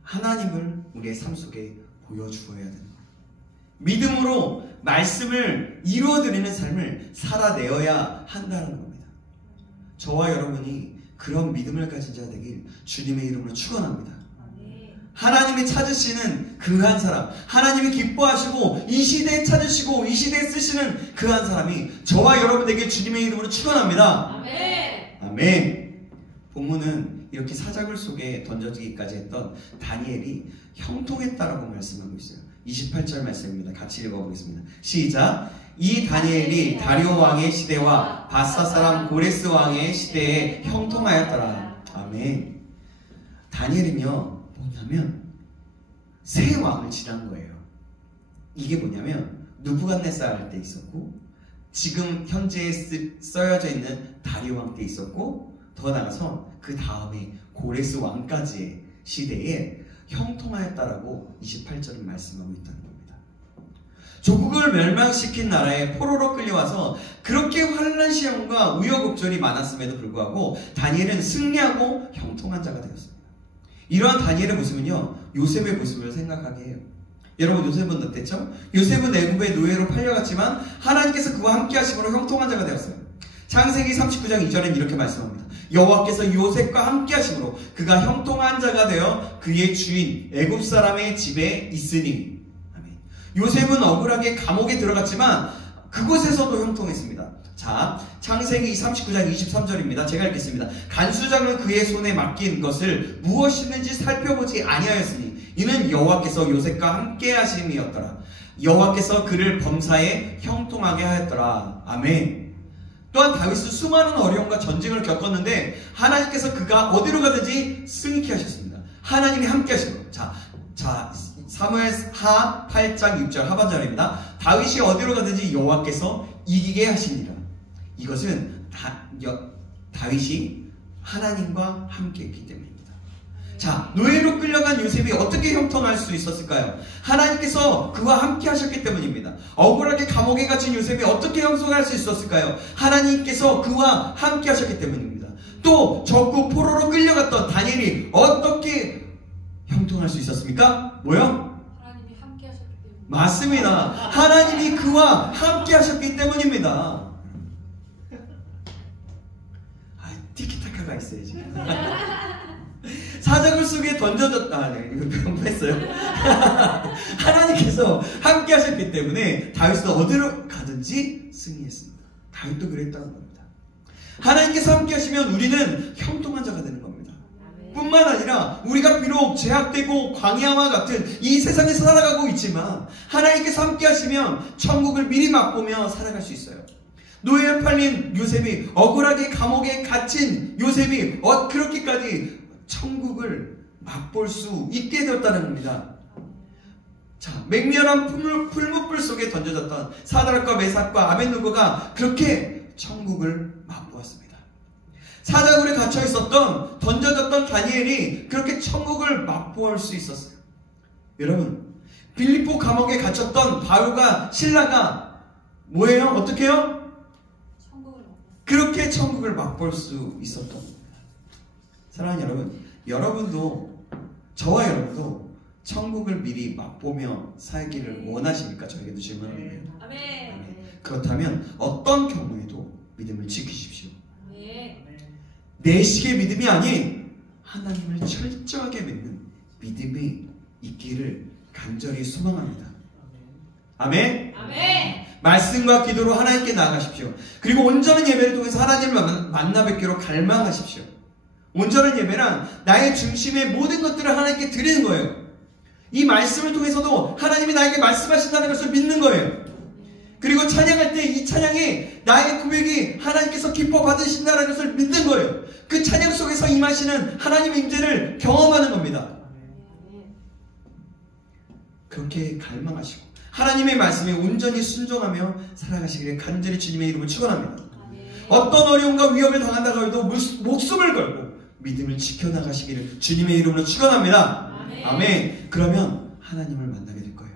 하나님을 우리의 삶 속에 보여주어야 되는 거예요. 믿음으로 말씀을 이루어드리는 삶을 살아내어야 한다는 겁니다. 저와 여러분이 그런 믿음을 가진 자 되길 주님의 이름으로 축원합니다. 하나님이 찾으시는 그 한 사람, 하나님이 기뻐하시고 이 시대에 찾으시고 이 시대에 쓰시는 그 한 사람이 저와 여러분에게 주님의 이름으로 축원합니다. 아멘. 아멘. 본문은 이렇게 사자굴 속에 던져지기까지 했던 다니엘이 형통했다라고 말씀하고 있어요. 28절 말씀입니다. 같이 읽어보겠습니다. 시작. 이 다니엘이 다리오 왕의 시대와 바사 사람 고레스 왕의 시대에 형통하였더라. 아멘. 다니엘은요, 뭐냐면 세 왕을 지난 거예요. 이게 뭐냐면 느부갓네살 할 때 있었고, 지금 현재에 써여져 있는 다리오 왕 때 있었고, 더 나아가서 그 다음에 고레스 왕까지의 시대에 형통하였다라고 28절은 말씀하고 있다는 겁니다. 조국을 멸망시킨 나라에 포로로 끌려와서 그렇게 환난 시험과 우여곡절이 많았음에도 불구하고 다니엘은 승리하고 형통한 자가 되었습니다. 이러한 다니엘의 모습은요, 요셉의 모습을 생각하게 해요. 여러분, 요셉은 어땠죠? 요셉은 애굽의 노예로 팔려갔지만 하나님께서 그와 함께 하심으로 형통한 자가 되었어요. 창세기 39장 2절엔 이렇게 말씀합니다. 여호와께서 요셉과 함께 하심으로 그가 형통한 자가 되어 그의 주인 애굽 사람의 집에 있으니. 아멘. 요셉은 억울하게 감옥에 들어갔지만 그곳에서도 형통했습니다. 자, 창세기 39장 23절입니다. 제가 읽겠습니다. 간수장은 그의 손에 맡긴 것을 무엇이든지 살펴보지 아니하였으니 이는 여호와께서 요셉과 함께 하심이었더라. 여호와께서 그를 범사에 형통하게 하였더라. 아멘. 또한 다윗은 수많은 어려움과 전쟁을 겪었는데 하나님께서 그가 어디로 가든지 승리케 하셨습니다. 하나님이 함께 하시고. 자, 사무엘하 8장 6절 하반절입니다. 다윗이 어디로 가든지 여호와께서 이기게 하시니라. 이것은 다윗이 하나님과 함께 했기 때문입니다. 자, 노예로 끌려간 요셉이 어떻게 형통할 수 있었을까요? 하나님께서 그와 함께 하셨기 때문입니다. 억울하게 감옥에 갇힌 요셉이 어떻게 형통할 수 있었을까요? 하나님께서 그와 함께 하셨기 때문입니다. 또 적국 포로로 끌려갔던 다니엘이 어떻게 형통할 수 있었습니까? 뭐요? 하나님이 함께 하셨기 때문에. 맞습니다. 하나님이 그와 함께 하셨기 때문입니다. 티키타카가 있어야지. 사자굴 속에 던져졌다. 네, 이거 병했어요. 하나님께서 함께 하셨기 때문에 다윗은 어디로 가든지 승리했습니다. 다윗도 그랬다는 겁니다. 하나님께서 함께 하시면 우리는 형통한 자가 되는 겁니다. 뿐만 아니라 우리가 비록 제약되고 광야와 같은 이 세상에서 살아가고 있지만 하나님께서 함께 하시면 천국을 미리 맛보며 살아갈 수 있어요. 노예에 팔린 요셉이, 억울하게 감옥에 갇힌 요셉이 그렇게까지 천국을 맛볼 수 있게 되었다는 겁니다. 자, 맹렬한 풀무불 속에 던져졌던 사드락과 메삭과 아벳느고가 그렇게 천국을 맛보았습니다. 사자굴에 갇혀 있었던, 던져졌던 다니엘이 그렇게 천국을 맛보할 수 있었어요. 여러분, 빌립보 감옥에 갇혔던 바울과 실라가 뭐예요? 어떻게 해요? 그렇게 천국을 맛볼 수 있었던 겁니다. 사랑하는 여러분, 여러분도, 저와 여러분도 천국을 미리 맛보며 살기를 원하십니까? 저에게도 질문을 해요. 아멘. 그렇다면 어떤 경우에도 믿음을 지키십시오. 내 식의 믿음이 아닌 하나님을 철저하게 믿는 믿음이 있기를 간절히 소망합니다. 아멘. 아멘. 말씀과 기도로 하나님께 나아가십시오. 그리고 온전한 예배를 통해서 하나님을 만나 뵙기로 갈망하십시오. 온전한 예배란 나의 중심의 모든 것들을 하나님께 드리는 거예요. 이 말씀을 통해서도 하나님이 나에게 말씀하신다는 것을 믿는 거예요. 그리고 찬양할 때 이 찬양이, 나의 고백이 하나님께서 기뻐 받으신다는 것을 믿는 거예요. 그 찬양 속에서 임하시는 하나님의 임재를 경험하는 겁니다. 그렇게 갈망하시고 하나님의 말씀에 온전히 순종하며 살아가시기를 간절히 주님의 이름을 축원합니다. 어떤 어려움과 위험을 당한다고 해도 목숨을 걸고 믿음을 지켜나가시기를 주님의 이름으로 축원합니다. 아멘. 그러면 하나님을 만나게 될 거예요.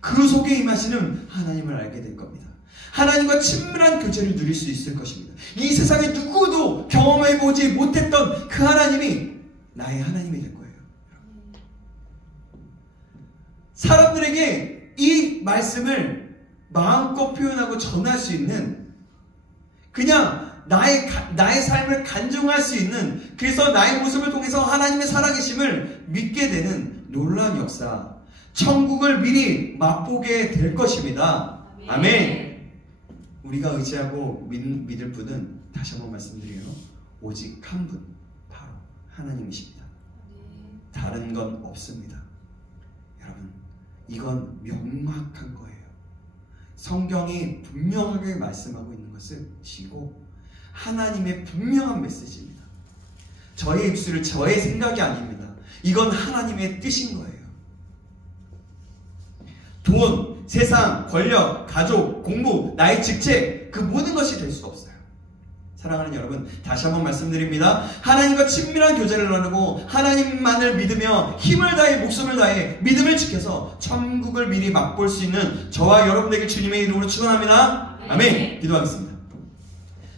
그 속에 임하시는 하나님을 알게 될 겁니다. 하나님과 친밀한 교제를 누릴 수 있을 것입니다. 이 세상에 누구도 경험해보지 못했던 그 하나님이 나의 하나님이 될 거예요. 사람들에게 이 말씀을 마음껏 표현하고 전할 수 있는, 그냥 나의 삶을 간증할 수 있는, 그래서 나의 모습을 통해서 하나님의 살아계심을 믿게 되는 놀라운 역사, 천국을 미리 맛보게 될 것입니다. 아멘. 우리가 의지하고 믿을 분은, 다시 한번 말씀드려요, 오직 한 분, 바로 하나님이십니다. 다른 건 없습니다. 여러분, 이건 명확한 거예요. 성경이 분명하게 말씀하고 있는 것을 지고 하나님의 분명한 메시지입니다. 저의 입술을, 저의 생각이 아닙니다. 이건 하나님의 뜻인 거예요. 돈, 세상, 권력, 가족, 공부, 나의 직책, 그 모든 것이 될 수 없어요. 사랑하는 여러분, 다시 한번 말씀드립니다. 하나님과 친밀한 교제를 나누고 하나님만을 믿으며 힘을 다해, 목숨을 다해 믿음을 지켜서 천국을 미리 맛볼 수 있는 저와 여러분에게 주님의 이름으로 축원합니다. 아멘. 기도하겠습니다.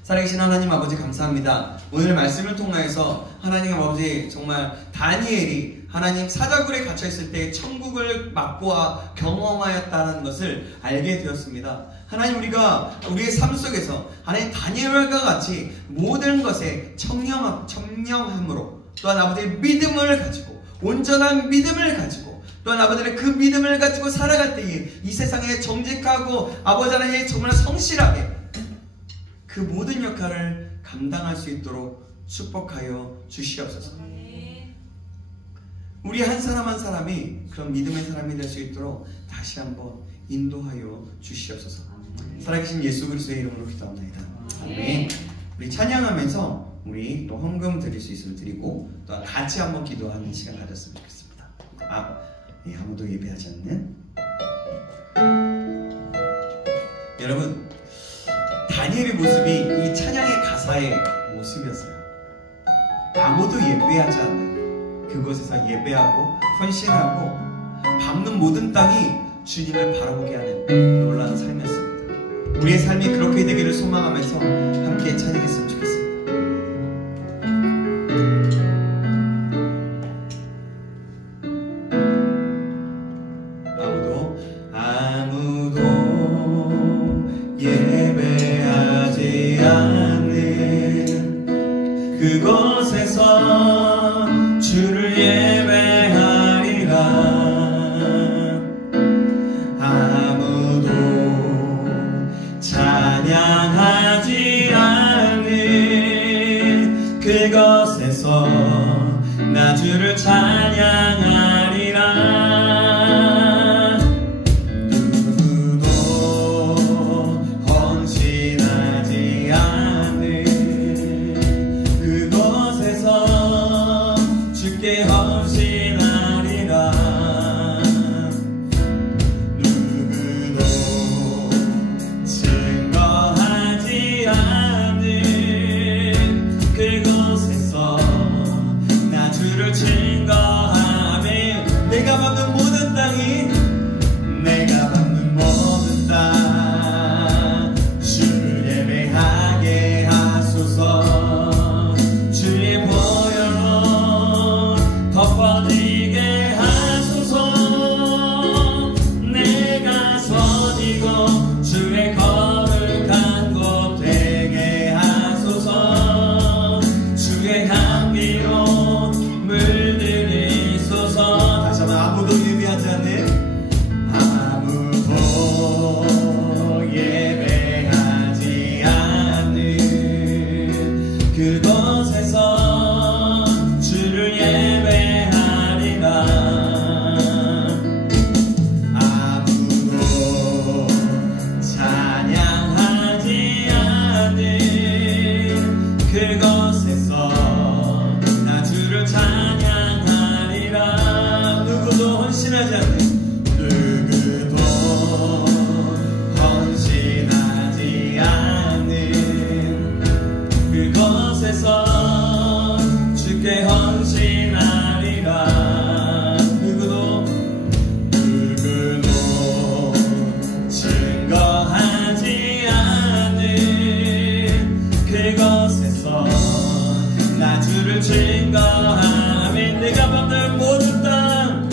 살아계신 하나님 아버지, 감사합니다. 오늘 말씀을 통하여서 하나님 아버지, 정말 다니엘이 하나님 사자굴에 갇혀있을 때 천국을 맛보아 경험하였다는 것을 알게 되었습니다. 하나님, 우리가 우리의 삶 속에서 하나님 다니엘과 같이 모든 것에 청량함으로, 또한 아버지의 믿음을 가지고, 온전한 믿음을 가지고, 또한 아버지의 그 믿음을 가지고 살아갈 때에 이 세상에 정직하고 아버지 하나님 정말 성실하게 그 모든 역할을 감당할 수 있도록 축복하여 주시옵소서. 우리 한 사람 한 사람이 그런 믿음의 사람이 될 수 있도록 다시 한번 인도하여 주시옵소서. 살아계신 예수 그리스도의 이름으로 기도합니다. 아멘. 우리 찬양하면서 우리 또 헌금 드릴 수 있으면 드리고, 또 같이 한번 기도하는 시간 가졌으면 좋겠습니다. 아무도 예배하지 않는 여러분, 다니엘의 모습이 이 찬양의 가사의 모습이었어요. 아무도 예배하지 않는 그곳에서 예배하고 헌신하고 밟는 모든 땅이 주님을 바라보게 하는 놀라운 삶이었습니다. 우리의 삶이 그렇게 되기를 소망하면서 함께 찬양했으면 좋겠습니다. 예배하리라. 아무도 찬양하지 않는 그곳에서 나 주를 찬양하리라. 누구도 헌신하지 않는 그곳에서 주께 헌신하리라. 누구도 증거하지 않는 그곳에서 나 주를 증거하며 내가 밟는 모든 땅이 내가 밟는 모든 땅 주를 예배하게 하소서. 주의 보혈로 덮어지게 하소서. 내가 선이고 주의 거룩한 곳 되게 하소서. 주의 향기로 물들이소서. 다시 한번 아무도 예배하지 않는 아무도 예배하지 않는 그곳에서 주를 예배하리라. 아무도 찬양하지 않는 그곳에서 나 주를 찬양하리라. 누구도 헌신하지 않는 누구도 헌신하지 않는 그곳에서 주께 헌신하리라. 누구도 증거하지 않는 그곳에서 나 주를 증거하며 내가 밟는 모든 땅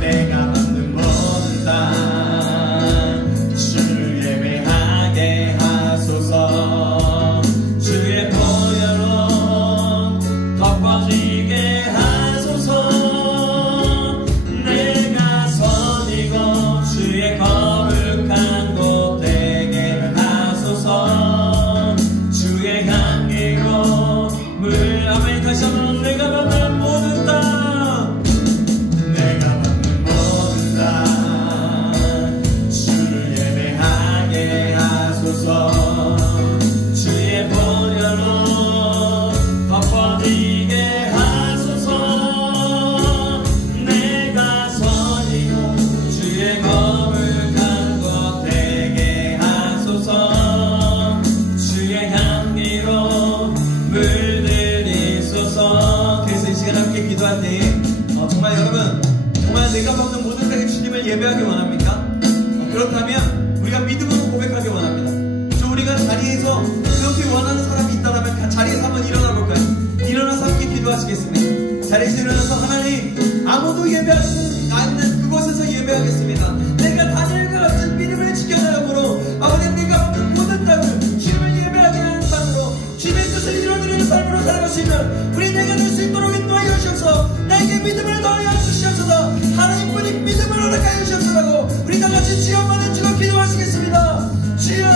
내가 밟는 모든 땅 주를 예배하게 하소서. 주의 보혈로 덮어지게 하소서. 내가 선이고 주의 거룩한 곳 되게 하소서. 주의 향기로 물 아멘. 다시 한번 내가 밟는 모든 땅 내가 밟는 모든 땅 주를 예배하게 하소서. 주의 보혈로 덮어지게 하소서. 내가 선이고 주의 거룩한 곳 되게 하소서. 주의 향기로 물들이소서. 그래서 이 시간 함께 기도할 때 정말 여러분 정말 내가 밟는 모든 땅에 주님을 예배하기 원합니까? 그렇다면 우리가 믿음으로 고백하기 원합니다. 저 우리가 자리에서 그렇게 원하는 사람이 있다면 자리에서 한번 일어나 볼까요? 일어나서 함께 기도하시겠습니다. 자리에서 일어나서 하나님 아무도 예배하지 않는 그곳에서 예배하겠습니다. 내가 다니엘과 같은 믿음을 지켜나가므로 아버지 내가 밟는 모든 땅을 주님을 예배하게 하는 삶으로 주님의 뜻을 이루어드리는 삶으로 살아가시면 우리 내가 될 수 있도록 인도하여 주시옵소서. 나에게 믿음을 더하여 주시옵소서. 하나님뿐이 믿음을 허락하여 주시옵소서. 우리 다같이 주여 한번 외치고 기도하시겠습니다. 주여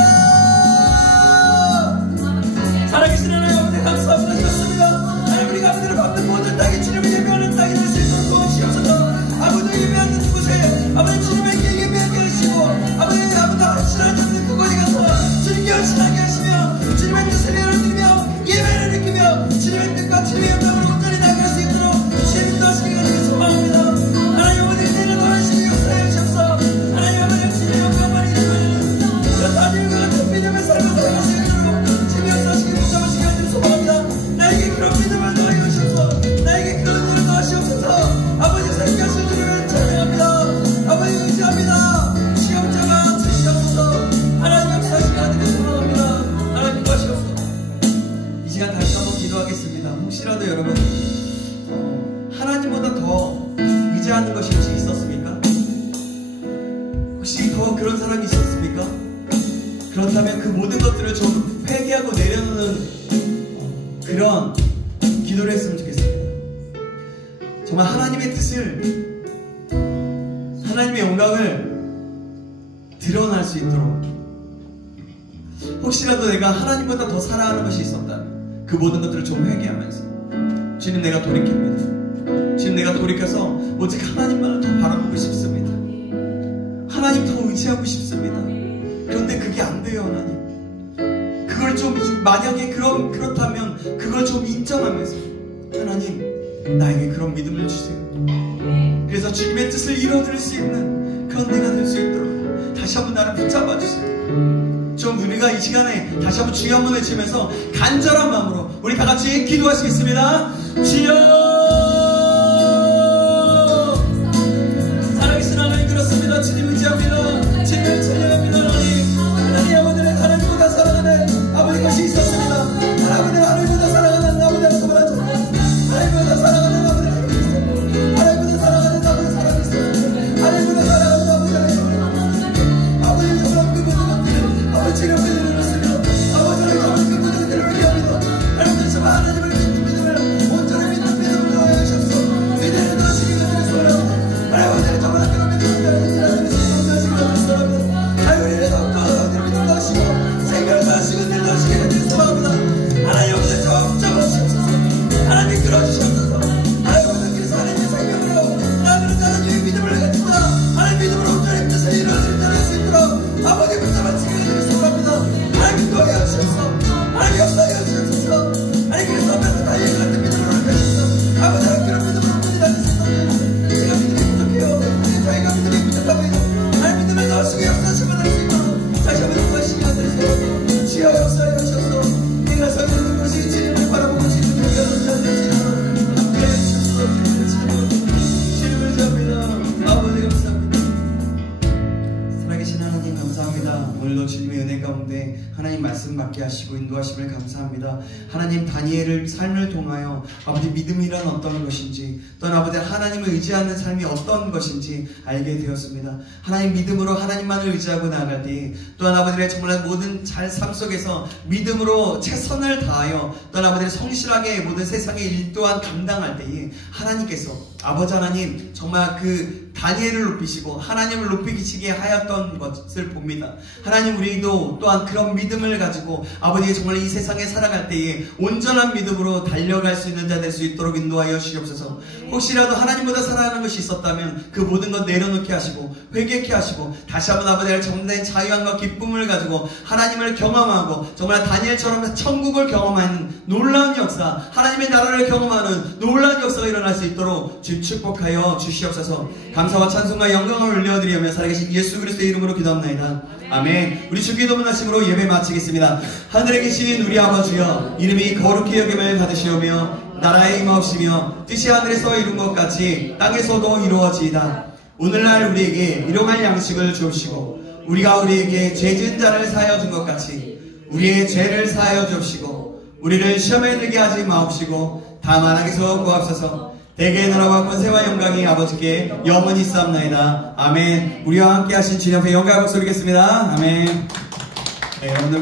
살아계신 하나님 아버지 감사합니다. 주셨습니다. 하나님 우리가 아버지를 밟는 모든 땅이 주님을 예배하는 땅이 될 수 있도록 도와주시옵소서. 아버지 예배하는 곳에 아버지 주님에게 예배하게 하시고 아버지 아무도 헌신하지 않는 그곳에 가서 주님께 헌신하게 하시며 주님의 뜻을 이루어드리며 예배를 느끼며 주님의 뜻과 주님의 영광으로 온전히 나아갈 수 있도록 주님 인도하시기 간절히 소망합니다. 하나님 아버지 내는 원하시는 역사에 주셔서 하나님 아버지 주님의 영광만 이루어지는 다니엘과 같은 믿음의 삶을 살아갈 수 있도록 주님 역사하시기 붙잡으시기 간절히 소망합니다. 나에게 그런 믿음을 더하여 주셔서 나에게 그런 일을 더하시옵소서. 아버지 살게하신 주님을 찬양합니다. 아버지 의지합니다. 시험자가 주시옵소서. 하나님 역사하시기 간절히 소망합니다. 하나님 도와주시옵소서. 이 시간 다시 한번 기도하겠습니다. 혹시라도 여러분 하나님보다 더 의지하는 것이 혹시 있었습니까? 혹시 더 그런 사람이 있었습니까? 그렇다면 그 모든 것들을 좀 회개하고 내려놓는 그런 기도를 했으면 좋겠습니다. 정말 하나님의 뜻을, 하나님의 영광을 드러날 수 있도록, 혹시라도 내가 하나님보다 더 사랑하는 것이 있었다면 그 모든 것들을 좀 회개하면서, 주님 내가 돌이킵니다. 주님 내가 돌이켜서 오직 하나님만을 더 바라보고 싶습니다. 하나님 더 의지하고 싶습니다. 그런데 그게 안 돼요. 하나님, 그걸 좀, 만약에 그렇다면 그걸 좀 인정하면서, 하나님 나에게 그런 믿음을 주세요. 그래서 주님의 뜻을 이뤄드릴 수 있는 그런 내가 될 수 있도록 다시 한번 나를 붙잡아 주세요. 좀 우리가 이 시간에 다시 한번 주여 한번 외치면서 간절한 마음으로 우리 다 같이 기도하시겠습니다. 주여, 살아계신 하나님, 그렇습니다. 주님 의지합니다. 주님을 찬양합니다. 하나님 아버지는 하나님보다 사랑하는 아버지 것이 있었습니다. 하나님은 하나님보다 사랑하는 아버지를 소원하죠. 하나님보다 사랑하는 아버지를 있습니다. 하나님보다 사랑하는 아버지 사랑이 있습니다. 하나님보다 사랑하는 아버지를 있습니다. 아버지는 정말 그 모든 것들을 아버지를 믿으셨습니다. 아버지는 정말 그 모든 것들을 위하옵니다. 하나님은 정말 하나님을 믿는 믿음을, 온전히 믿는 믿음을 더하셔서 믿음을 더하시기 위해 소원합니다. 하나님은 정말 그런 믿음을 더하시기 위해 소원합니다. 하나님은 더욱더 믿음을 더하시고 생각을 더하시고 늘 더하시기 위해 소원합니다. 하나님 오늘 좀 잡아주시옵소서. 하나님 끌어주시옵소서. 하나님 그래서 하나님의 생명으로 나는 하나님의 믿음을 갖춘다. 하나님 믿음으로 온전히 뜻을 이루어드린다 할 수 있도록 아버지 붙잡아 지키게 되길 소원합니다. 하나님 도와여 주셔서, 하나님 역사여 주셔서, 하나님 그래서 앞에서 다 예수 같은 믿음으로 가셔서 아버지 그런 믿음으로 온전히 다닐 수 있도록, 제가 믿음이 부족해요. 저희가 믿음이 부족하고 하나님 믿음을 넣으시고 역사하시면 할 수 있도록 다시 한번 역사하시기 위해서 주여 역사여 주셔서 내가 서 있는 곳이 주님을 바라보고 주님을 여러분 함께 해주셔서 주님을 잡니다. 아버지 감사합니다. 살아계신 하나님 감사합니다. 오늘도 주님의 은혜 가운데 하나님 말씀 받게 하시고 인도하심을 감사합니다. 하나님 다니엘을 삶을 통하여 아버지 믿음이란 어떤 것인지, 또한 아버지 하나님을 의지하는 삶이 어떤 것인지 알게 되었습니다. 하나님 믿음으로 하나님만을 의지하고 나아갈 때, 또한 아버지의 정말 모든 삶 속에서 믿음으로 최선을 다하여 또한 아버지의 성실하게 모든 세상의 일 또한 감당할 때에 하나님께서 아버지 하나님 정말 그 다니엘을 높이시고 하나님을 높이시게 하였던 것을 봅니다. 하나님 우리도 또한 그런 믿음을 가지고 아버지 정말 이 세상에 살아갈 때에 온전한 믿음으로 달려갈 수 있는 자 될 수 있도록 인도하여 주시옵소서. 혹시라도 하나님보다 사랑하는 것이 있었다면 그 모든 것 내려놓게 하시고 회개케 하시고 다시 한번 아버지의 정된 자유함과 기쁨을 가지고 하나님을 경험하고 정말 다니엘처럼 천국을 경험하는 놀라운 역사, 하나님의 나라를 경험하는 놀라운 역사가 일어날 수 있도록 주 축복하여 주시옵소서. 감사와 찬송과 영광을 올려드리며 살아계신 예수 그리스도의 이름으로 기도합나이다. 아멘. 우리 주기도 문하심으로 예배 마치겠습니다. 하늘에 계신 우리 아버지여, 이름이 거룩히 여김을 받으시오며 나라의 임하옵시며 뜻이 하늘에서 이룬 것 같이 땅에서도 이루어지이다. 오늘날 우리에게 일용할 양식을 주옵시고 우리가 우리에게 죄 지은 자를 사하여 준 것 같이 우리의 죄를 사하여 주옵시고 우리를 시험에 들게 하지 마옵시고 다만 악에서 구하옵소서. 대개의 나라와 권세와 영광이 아버지께 영원히 있사옵나이다. 아멘. 우리와 함께 하신 주님 앞에 영광의 박수 드리겠습니다. 아멘. 네, 여러분들